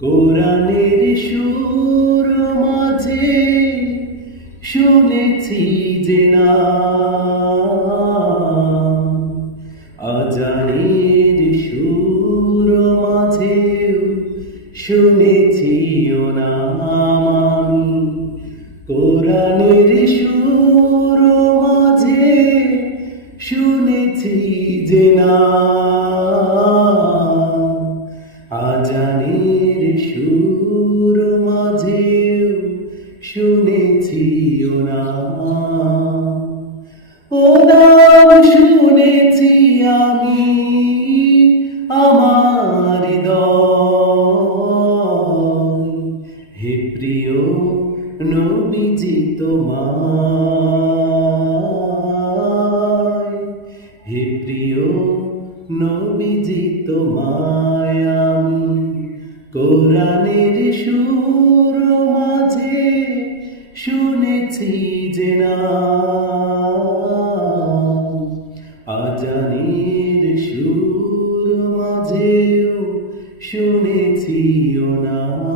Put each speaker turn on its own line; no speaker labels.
কোরআনের সুর মাঝে শুনেছি যে না। আজানের সুর মাঝে শুনেছি নাম আমি। কোরআনের সুর মাঝে শুনেছি যে না। আজানের সুর মাঝেও শুনেছি নাম ও নাম শুনেছি আমি, আমার হে প্রিয় নবীজি তোমায়, হে প্রিয় নবীজি তোমায় কোরআনের সুর মাঝে শুনেছি যে না। আজানের সুর মাঝেও শুনেছি না।